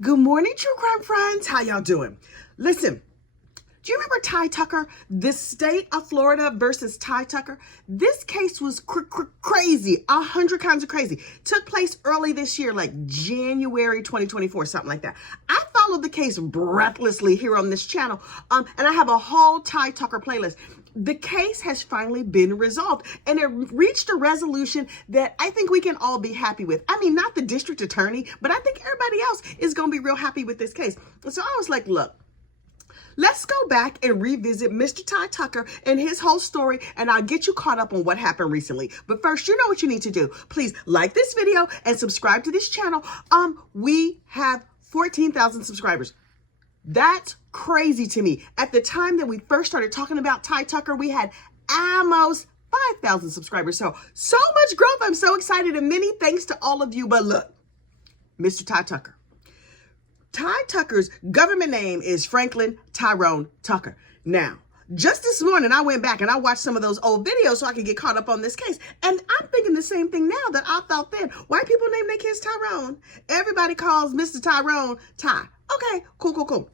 Good morning, true crime friends. How y'all doing? Listen, do you remember Ty Tucker? The state of Florida versus Ty Tucker? This case was crazy, 100 kinds of crazy. Took place early this year, like January 2024, something like that. I followed the case breathlessly here on this channel, and I have a whole Ty Tucker playlist. The case has finally been resolved, and it reached a resolution that I think we can all be happy with. I mean, not the district attorney, but I think everybody else is going to be real happy with this case. So I was like, look, let's go back and revisit Mr. Ty Tucker and his whole story, and I'll get you caught up on what happened recently. But first, you know what you need to do. Please like this video and subscribe to this channel. We have 14,000 subscribers. That's crazy to me. At the time that we first started talking about Ty Tucker, we had almost 5,000 subscribers. So much growth. I'm so excited, and many thanks to all of you. But look, Mr. Ty Tucker. Ty Tucker's government name is Franklin Tyrone Tucker. Now, just this morning, I went back and I watched some of those old videos so I could get caught up on this case. And I'm thinking the same thing now that I thought then. White people name their kids Tyrone. Everybody calls Mr. Tyrone Ty. Okay, cool.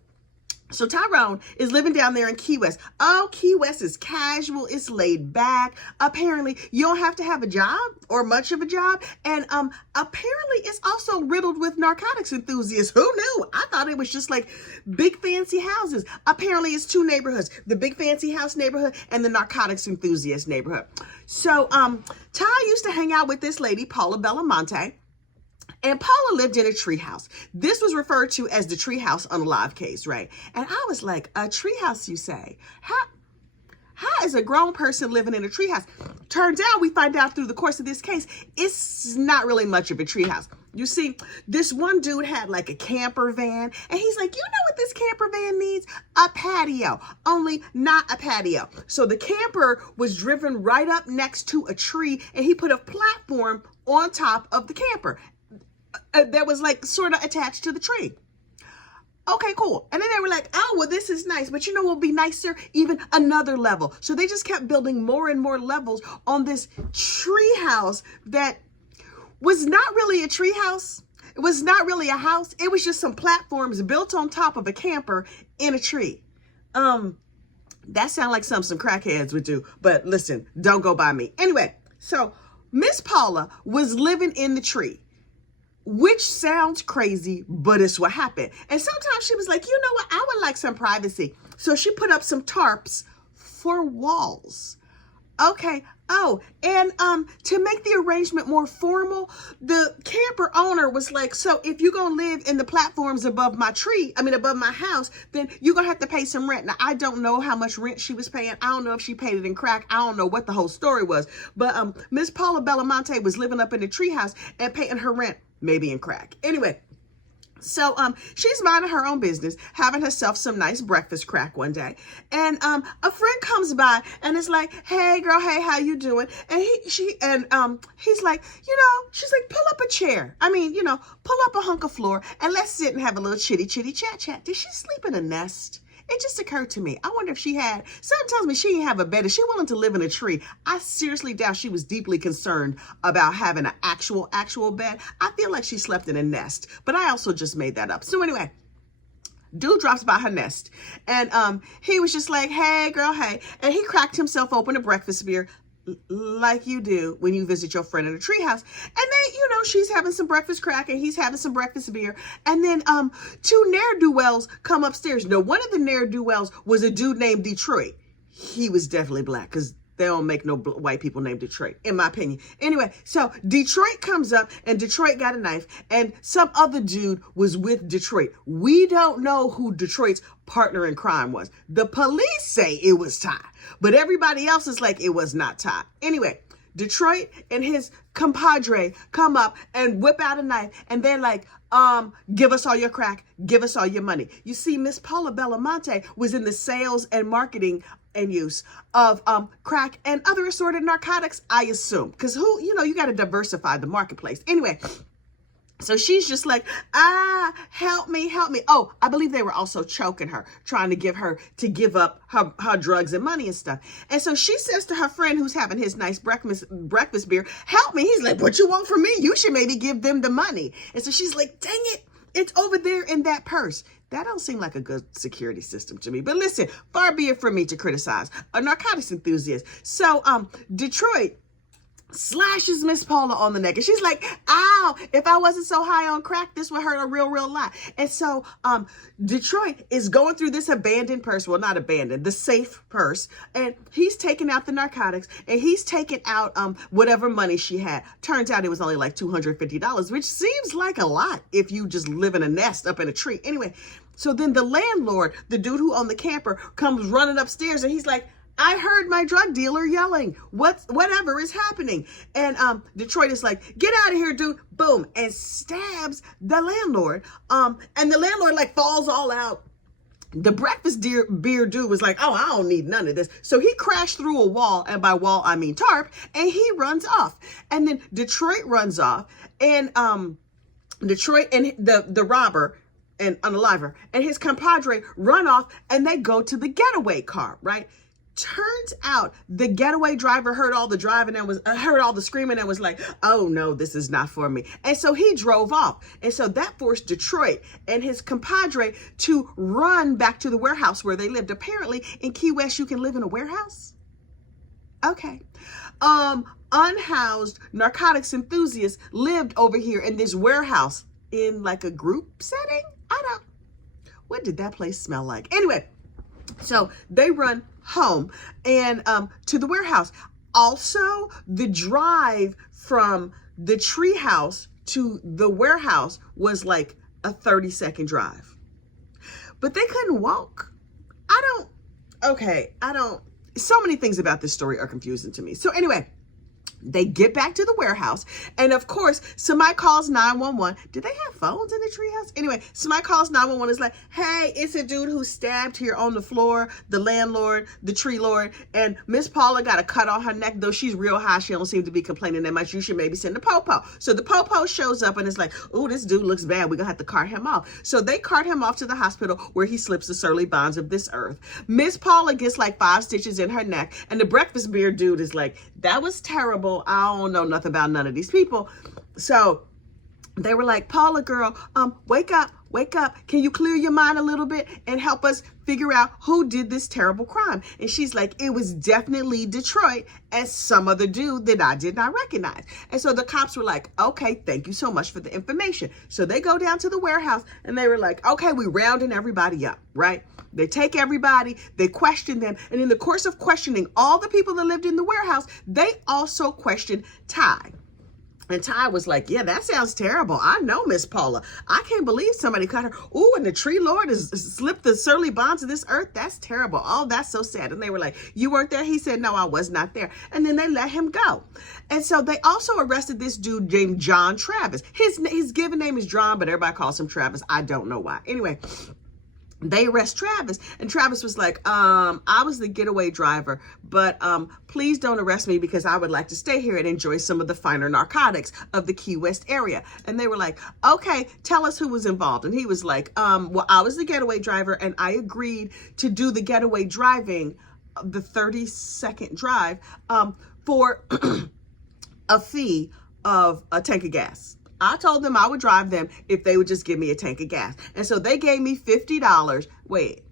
So Tyrone is living down there in Key West. Oh, Key West is casual. It's laid back. Apparently, you don't have to have a job or much of a job. And apparently, it's also riddled with narcotics enthusiasts. Who knew? I thought it was just like big fancy houses. Apparently, it's two neighborhoods. The big fancy house neighborhood and the narcotics enthusiast neighborhood. So Ty used to hang out with this lady, Paula Belamonte. And Paula lived in a treehouse. This was referred to as the treehouse unalive case, right? And I was like, a treehouse, you say? How is a grown person living in a treehouse? Turns out, we find out through the course of this case, it's not really much of a treehouse. You see, this one dude had like a camper van, and he's like, you know what this camper van needs? A patio, only not a patio. So the camper was driven right up next to a tree, and he put a platform on top of the camper that was like sort of attached to the tree. Okay, cool. And then they were like, oh, well, this is nice. But you know what would be nicer? Even another level. So they just kept building more and more levels on this tree house that was not really a tree house. It was not really a house. It was just some platforms built on top of a camper in a tree. That sounds like something some crackheads would do. But listen, don't go by me. Anyway, so Miss Paula was living in the tree, which sounds crazy, but it's what happened. And sometimes she was like, you know what? I would like some privacy. So she put up some tarps for walls. Okay. Oh, and to make the arrangement more formal, the camper owner was like, so if you're going to live in the platforms above my above my house, then you're going to have to pay some rent. Now, I don't know how much rent she was paying. I don't know if she paid it in crack. I don't know what the whole story was. But Miss Paula Belamonte was living up in the treehouse and paying her rent maybe in crack. Anyway, so she's minding her own business, having herself some nice breakfast crack one day, and a friend comes by and is like, hey girl, hey, how you doing? And he's like, she's like, pull up a chair. Pull up a hunk of floor and let's sit and have a little chitty chat. Did she sleep in a nest? It just occurred to me. I wonder if something tells me she didn't have a bed. Is she willing to live in a tree? I seriously doubt she was deeply concerned about having an actual bed. I feel like she slept in a nest, but I also just made that up. So anyway, dude drops by her nest, and he was just like, hey girl, hey. And he cracked himself open a breakfast beer, like you do when you visit your friend in a treehouse. And then, she's having some breakfast crack and he's having some breakfast beer. And then two ne'er-do-wells come upstairs. No, one of the ne'er-do-wells was a dude named Detroit. He was definitely black, because they don't make no white people named Detroit, in my opinion. Anyway, so Detroit comes up, and Detroit got a knife, and some other dude was with Detroit. We don't know who Detroit's partner in crime was. The police say it was Ty, but everybody else is like, it was not Ty. Anyway, Detroit and his compadre come up and whip out a knife, and they're like, give us all your crack, give us all your money. You see, Miss Paula Belamonte was in the sales and marketing and use of crack and other assorted narcotics, I assume, because you got to diversify the marketplace. Anyway, so she's just like, help me. Oh, I believe they were also choking her, trying to give up her drugs and money and stuff. And so she says to her friend who's having his nice breakfast beer, help me. He's like, what you want from me? You should maybe give them the money. And so she's like, dang it. It's over there in that purse. That don't seem like a good security system to me. But listen, far be it from me to criticize a narcotics enthusiast. So Detroit slashes Miss Paula on the neck, and she's like, ow, if I wasn't so high on crack, this would hurt a real lot. And so Detroit is going through this abandoned purse, well, not abandoned, the safe purse, and he's taking out the narcotics, and he's taking out whatever money she had. Turns out it was only like $250, which seems like a lot if you just live in a nest up in a tree. Anyway, so then the landlord, the dude who owned the camper, comes running upstairs, and he's like, I heard my drug dealer yelling, whatever is happening. And Detroit is like, get out of here, dude. Boom. And stabs the landlord. And the landlord like falls all out. The breakfast beer dude was like, oh, I don't need none of this. So he crashed through a wall, and by wall, I mean tarp, and he runs off. And then Detroit runs off, and Detroit and the robber and unaliver and his compadre run off, and they go to the getaway car, right? Turns out the getaway driver heard all the driving and heard all the screaming and was like, oh no, this is not for me. And so he drove off. And so that forced Detroit and his compadre to run back to the warehouse where they lived. Apparently in Key West, you can live in a warehouse. Okay. Unhoused narcotics enthusiasts lived over here in this warehouse in like a group setting. What did that place smell like? Anyway, so they run home and to the warehouse. Also, the drive from the Treehouse to the warehouse was like a 30-second drive. But they couldn't walk. So many things about this story are confusing to me. So anyway, they get back to the warehouse, and of course, somebody calls 911. Did they have phones in the Treehouse? Anyway, somebody calls 911. It's like, hey, it's a dude who stabbed here on the floor, the landlord, the tree lord, and Miss Paula got a cut on her neck. Though she's real high, she don't seem to be complaining that much. You should maybe send the popo. So the popo shows up, and it's like, oh, this dude looks bad. We're gonna have to cart him off. So they cart him off to the hospital where he slips the surly bonds of this earth. Miss Paula gets like 5 stitches in her neck, and the breakfast beer dude is like, that was terrible. I don't know nothing about none of these people. So they were like, Paula girl, wake up. Can you clear your mind a little bit and help us figure out who did this terrible crime? And she's like, it was definitely Detroit and some other dude that I did not recognize. And so the cops were like, okay, thank you so much for the information. So they go down to the warehouse and they were like, okay, we rounding everybody up, right? They take everybody, they question them. And in the course of questioning all the people that lived in the warehouse, they also questioned Ty. And Ty was like, yeah, that sounds terrible. I know Miss Paula. I can't believe somebody cut her. Ooh, and the tree lord has slipped the surly bonds of this earth. That's terrible. Oh, that's so sad. And they were like, you weren't there? He said, no, I was not there. And then they let him go. And so they also arrested this dude named John Travis. His given name is John, but everybody calls him Travis. I don't know why. Anyway, they arrest Travis, and Travis was like, I was the getaway driver, but please don't arrest me because I would like to stay here and enjoy some of the finer narcotics of the Key West area. And they were like, okay, tell us who was involved. And he was like, well, I was the getaway driver, and I agreed to do the getaway driving, the 30-second drive, for a fee of a tank of gas. I told them I would drive them if they would just give me a tank of gas. And so they gave me $50. Wait,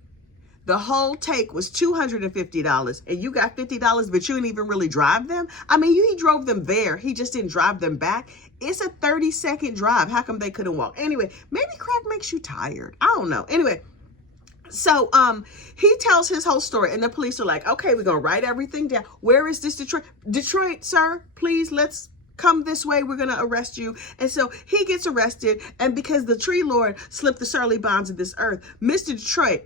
the whole take was $250, and you got $50, but you didn't even really drive them? I mean, he drove them there. He just didn't drive them back. It's a 30-second drive. How come they couldn't walk? Anyway, maybe crack makes you tired. I don't know. Anyway, so he tells his whole story, and the police are like, okay, we're going to write everything down. Where is this Detroit? Detroit, sir, please, let's come this way, we're going to arrest you. And so he gets arrested, and because the tree lord slipped the surly bonds of this earth, Mr. Detroit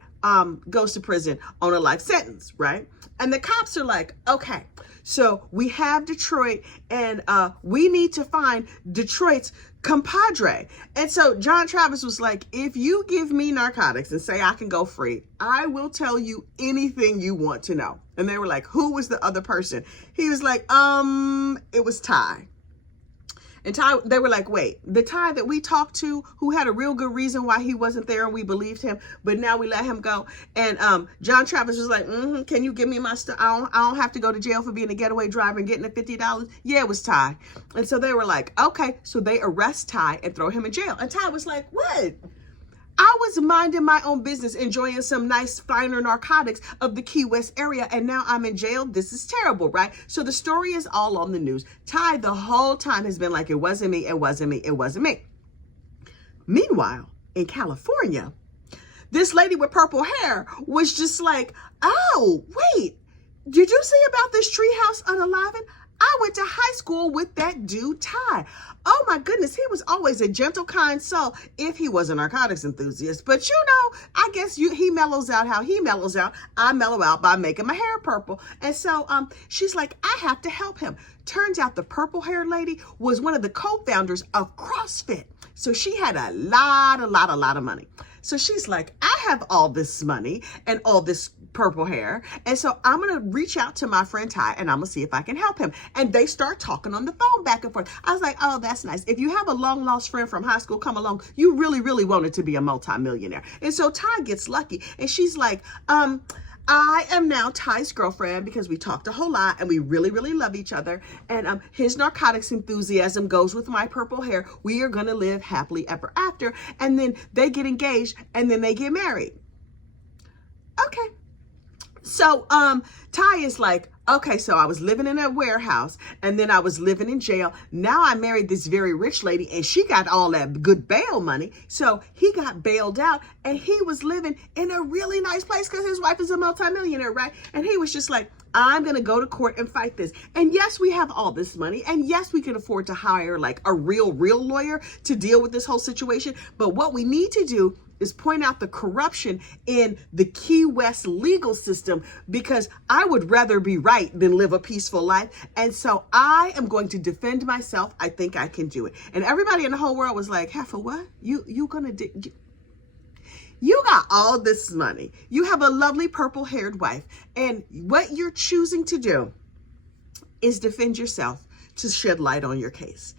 goes to prison on a life sentence, right? And the cops are like, okay, so we have Detroit, and we need to find Detroit's compadre. And so John Travis was like, if you give me narcotics and say I can go free, I will tell you anything you want to know. And they were like, who was the other person? He was like, it was Ty. And Ty, they were like, wait, the Ty that we talked to, who had a real good reason why he wasn't there and we believed him, but now we let him go. And John Travis was like, can you give me my stuff? I don't have to go to jail for being a getaway driver and getting the $50. Yeah, it was Ty. And so they were like, okay. So they arrest Ty and throw him in jail. And Ty was like, what? I was minding my own business, enjoying some nice, finer narcotics of the Key West area, and now I'm in jail. This is terrible, right? So the story is all on the news. Ty the whole time has been like, it wasn't me, it wasn't me, it wasn't me. Meanwhile, in California, this lady with purple hair was just like, oh, wait, did you see about this Treehouse unaliving? I went to high school with that dude, Ty. Oh my goodness, he was always a gentle, kind soul if he was a narcotics enthusiast. But you know, I guess he mellows out how he mellows out. I mellow out by making my hair purple. And so she's like, I have to help him. Turns out the purple-haired lady was one of the co-founders of CrossFit. So she had a lot of money. So she's like, I have all this money and all this purple hair. And so I'm going to reach out to my friend Ty and I'm going to see if I can help him. And they start talking on the phone back and forth. I was like, oh, that's nice. If you have a long lost friend from high school come along, you really wanted to be a multimillionaire. And so Ty gets lucky and she's like, I am now Ty's girlfriend because we talked a whole lot and we really love each other. And his narcotics enthusiasm goes with my purple hair. We are going to live happily ever after. And then they get engaged and then they get married. Okay. So Ty is like, okay, so I was living in a warehouse and then I was living in jail. Now I married this very rich lady and she got all that good bail money. So he got bailed out and he was living in a really nice place because his wife is a multimillionaire, right? And he was just like, I'm going to go to court and fight this. And yes, we have all this money. And yes, we can afford to hire like a real lawyer to deal with this whole situation. But what we need to do is point out the corruption in the Key West legal system because I would rather be right than live a peaceful life. And so I am going to defend myself. I think I can do it. And everybody in the whole world was like, Heifer, what? You gonna do? You got all this money. You have a lovely purple-haired wife. And what you're choosing to do is defend yourself to shed light on your case.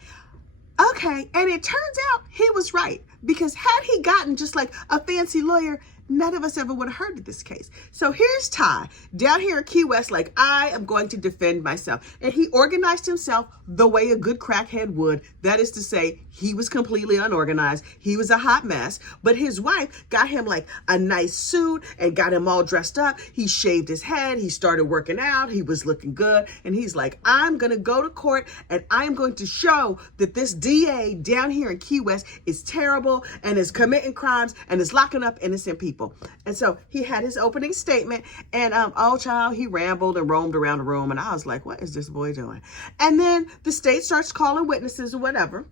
Okay, and it turns out he was right because had he gotten just like a fancy lawyer, none of us ever would have heard of this case. So here's Ty down here in Key West, like, I am going to defend myself. And he organized himself the way a good crackhead would. That is to say, he was completely unorganized. He was a hot mess. But his wife got him like a nice suit and got him all dressed up. He shaved his head. He started working out. He was looking good. And he's like, I'm going to go to court and I'm going to show that this DA down here in Key West is terrible and is committing crimes and is locking up innocent people. And so he had his opening statement and oh child, he rambled and roamed around the room and I was like, what is this boy doing? And then the state starts calling witnesses or whatever.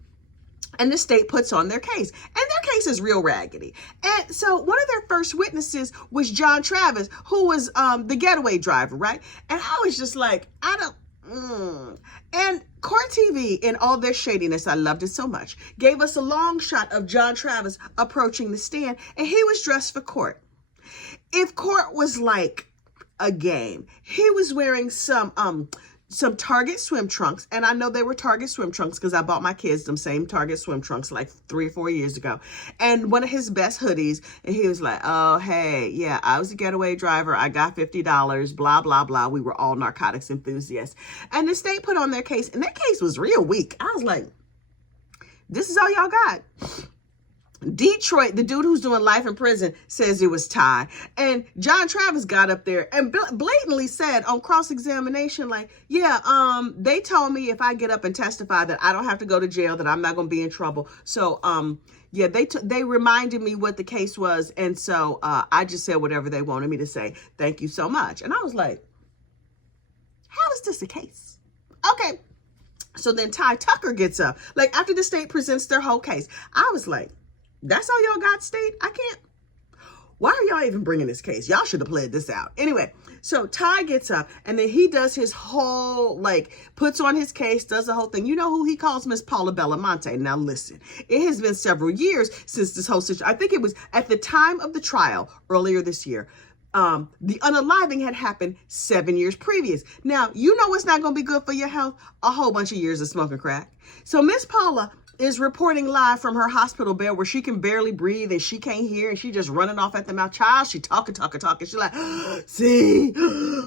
And the state puts on their case. And their case is real raggedy. And so one of their first witnesses was John Travis, who was the getaway driver, right? And I was just like, And Court TV, in all their shadiness, I loved it so much, gave us a long shot of John Travis approaching the stand, and he was dressed for court. If court was like a game, he was wearing some Target swim trunks, and I know they were Target swim trunks because I bought my kids them same Target swim trunks like 3 or 4 years ago, and one of his best hoodies, and he was like, oh, hey, yeah, I was a getaway driver. I got $50, blah, blah, blah. We were all narcotics enthusiasts. And the state put on their case, and their case was real weak. I was like, this is all y'all got? Detroit, the dude who's doing life in prison, says it was Ty. And John Travis got up there and blatantly said on cross-examination, like, yeah, they told me if I get up and testify that I don't have to go to jail, that I'm not going to be in trouble. So, yeah, they reminded me what the case was. And so I just said whatever they wanted me to say. Thank you so much. And I was like, how is this a case? Okay. So then Ty Tucker gets up. Like, after the state presents their whole case, I was like, that's all y'all got, state? I can't. Why are y'all even bringing this case? Y'all should have played this out. Anyway, so Ty gets up and then he does his whole, like, puts on his case, does the whole thing. You know who he calls? Miss Paula Belamonte. Now listen, it has been several years since this whole situation. I think it was at the time of the trial earlier this year. The unaliving had happened 7 years previous. Now, you know what's not going to be good for your health? A whole bunch of years of smoking crack. So Miss Paula is reporting live from her hospital bed where she can barely breathe and she can't hear and she just running off at the mouth. Child, she talking. She's like, see,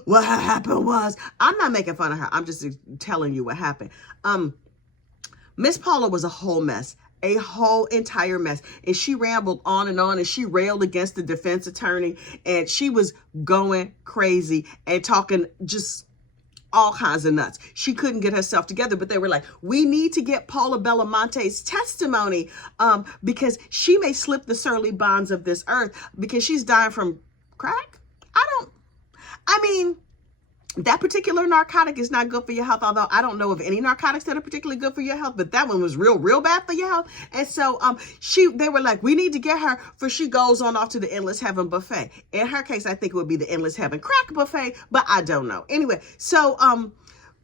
what happened was, I'm not making fun of her. I'm just telling you what happened. Miss Paula was a whole mess. A whole entire mess. And she rambled on and she railed against the defense attorney and she was going crazy and talking just all kinds of nuts. She couldn't get herself together, but they were like, we need to get Paula Belamonte's testimony because she may slip the surly bonds of this earth because she's dying from crack. I mean, that particular narcotic is not good for your health, although I don't know of any narcotics that are particularly good for your health, but that one was real bad for your health. And so they were like, we need to get her for she goes on off to the Endless Heaven buffet. In her case, I think it would be the Endless Heaven crack buffet, but I don't know. Anyway, so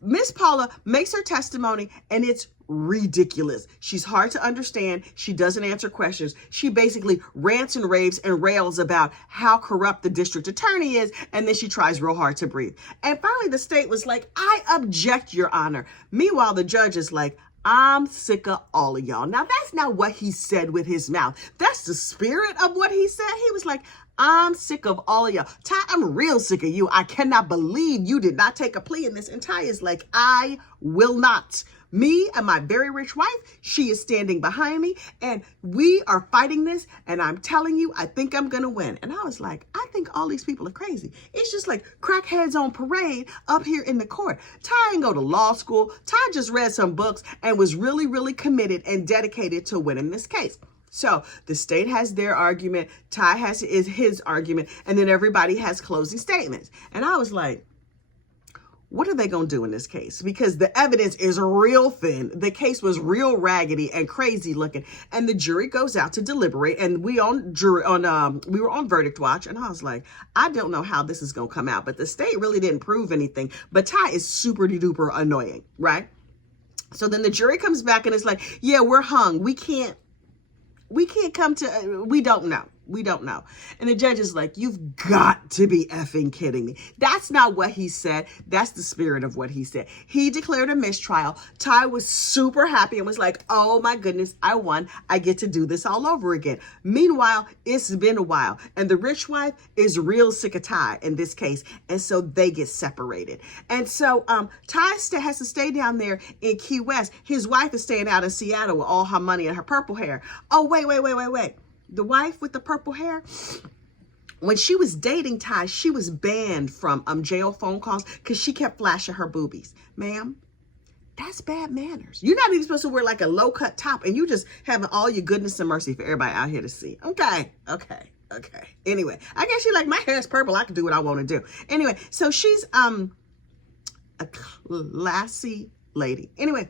Miss Paula makes her testimony and it's ridiculous. She's hard to understand. She doesn't answer questions. She basically rants and raves and rails about how corrupt the district attorney is. And then she tries real hard to breathe. And finally, the state was like, I object, Your Honor. Meanwhile, the judge is like, I'm sick of all of y'all. Now, that's not what he said with his mouth. That's the spirit of what he said. He was like, I'm sick of all of y'all. Ty, I'm real sick of you. I cannot believe you did not take a plea in this. And Ty is like, I will not. Me and my very rich wife, she is standing behind me and we are fighting this. And I'm telling you, I think I'm going to win. And I was like, I think all these people are crazy. It's just like crackheads on parade up here in the court. Ty didn't go to law school. Ty just read some books and was really committed and dedicated to winning this case. So the state has their argument. Ty has his argument. And then everybody has closing statements. And I was like, what are they going to do in this case? Because the evidence is real thin. The case was real raggedy and crazy looking. And the jury goes out to deliberate. And we were on verdict watch. And I was like, I don't know how this is going to come out. But the state really didn't prove anything. But Ty is super duper annoying, right? So then the jury comes back and it's like, yeah, we're hung. We can't come to, we don't know. We don't know. And the judge is like, you've got to be effing kidding me. That's not what he said. That's the spirit of what he said. He declared a mistrial. Ty was super happy and was like, oh my goodness, I won. I get to do this all over again. Meanwhile, it's been a while. And the rich wife is real sick of Ty in this case. And so they get separated. And so Ty has to stay down there in Key West. His wife is staying out in Seattle with all her money and her purple hair. Oh, wait. The wife with the purple hair, when she was dating Ty, she was banned from jail phone calls because she kept flashing her boobies. Ma'am, that's bad manners. You're not even supposed to wear like a low-cut top and you just having all your goodness and mercy for everybody out here to see. Okay. Anyway, I guess she like, my hair is purple. I can do what I want to do. Anyway, so she's a classy lady. Anyway.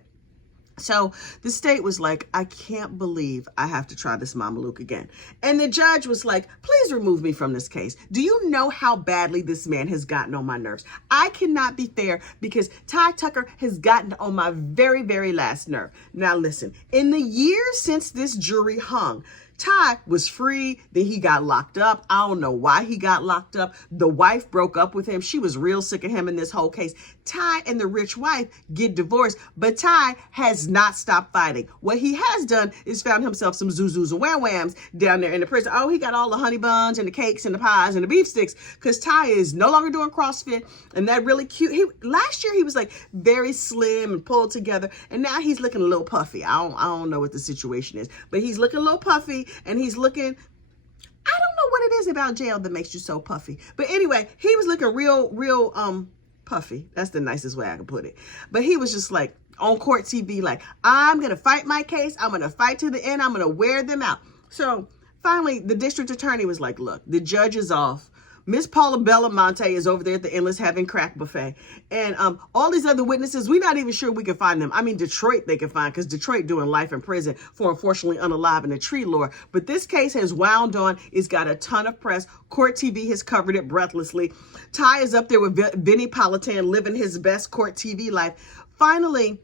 So the state was like, I can't believe I have to try this Mama Luke again. And the judge was like, please remove me from this case. Do you know how badly this man has gotten on my nerves? I cannot be fair because Ty Tucker has gotten on my very last nerve. Now listen, in the years since this jury hung, Ty was free, then he got locked up. I don't know why he got locked up. The wife broke up with him. She was real sick of him in this whole case. Ty and the rich wife get divorced, but Ty has not stopped fighting. What he has done is found himself some zuzus and wham-whams down there in the prison. Oh, he got all the honey buns and the cakes and the pies and the beef sticks because Ty is no longer doing CrossFit and that really cute. Last year he was like very slim and pulled together, and now he's looking a little puffy. I don't know what the situation is, but he's looking a little puffy. And he's looking, I don't know what it is about jail that makes you so puffy. But anyway, he was looking real puffy. That's the nicest way I can put it. But he was just like on court TV, like, I'm going to fight my case. I'm going to fight to the end. I'm going to wear them out. So finally, the district attorney was like, look, the judge is off. Miss Paula Belamonte is over there at the Endless Heaven crack buffet. And all these other witnesses, we're not even sure we can find them. I mean, Detroit they can find because Detroit doing life in prison for unfortunately unaliving a tree lord. But this case has wound on. It's got a ton of press. Court TV has covered it breathlessly. Ty is up there with Vinnie Politan living his best court TV life. Finally,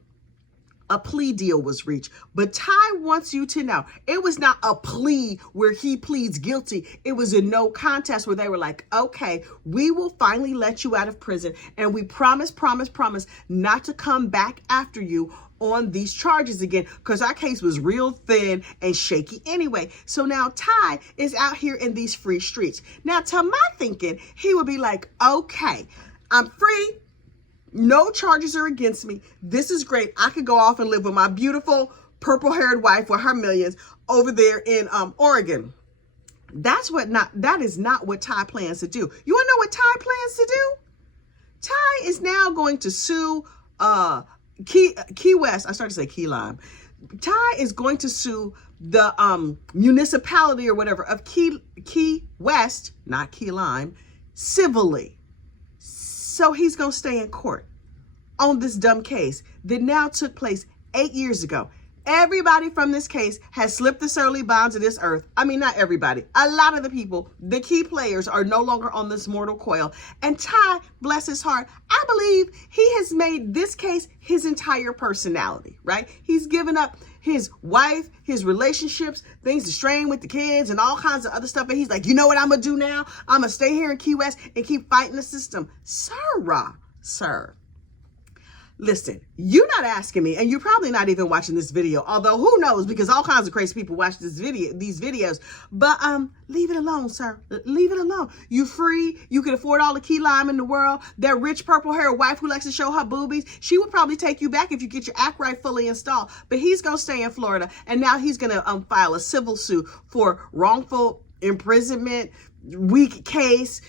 a plea deal was reached. But Ty wants you to know it was not a plea where he pleads guilty. It was a no contest where they were like, okay, we will finally let you out of prison. And we promise not to come back after you on these charges again, because our case was real thin and shaky anyway. So now Ty is out here in these free streets. Now, to my thinking, he would be like, okay, I'm free. No charges are against me. This is great. I could go off and live with my beautiful purple-haired wife with her millions over there in Oregon. That is not what Ty plans to do. You want to know what Ty plans to do? Ty is now going to sue Key West. I started to say Key Lime. Ty is going to sue the municipality or whatever of Key West, not Key Lime, civilly. So he's going to stay in court on this dumb case that now took place 8 years ago. Everybody from this case has slipped the surly bonds of this earth. I mean, not everybody. A lot of the people, the key players, are no longer on this mortal coil. And Ty, bless his heart, I believe he has made this case his entire personality, right? He's given up his wife, his relationships, things to strain with the kids and all kinds of other stuff. And he's like, you know what I'm going to do now? I'm going to stay here in Key West and keep fighting the system. Sir. Listen, you're not asking me, and you're probably not even watching this video, although who knows, because all kinds of crazy people watch these videos. But leave it alone, sir. Leave it alone. You free. You can afford all the key lime in the world. That rich purple-haired wife who likes to show her boobies, she would probably take you back if you get your act right fully installed. But he's gonna stay in Florida, and now he's gonna file a civil suit for wrongful imprisonment, weak case,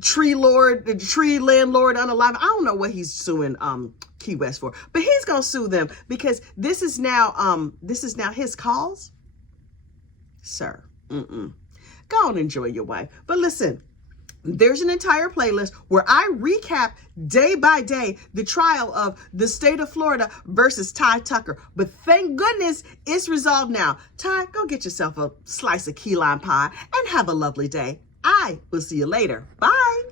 tree landlord unalive. I don't know what he's suing Key West for, but he's gonna sue them because this is now his cause. Sir, go and enjoy your wife. But listen, there's an entire playlist where I recap day by day the trial of the state of Florida versus Ty Tucker. But thank goodness it's resolved now. Ty, go get yourself a slice of key lime pie and have a lovely day. I will see you later. Bye.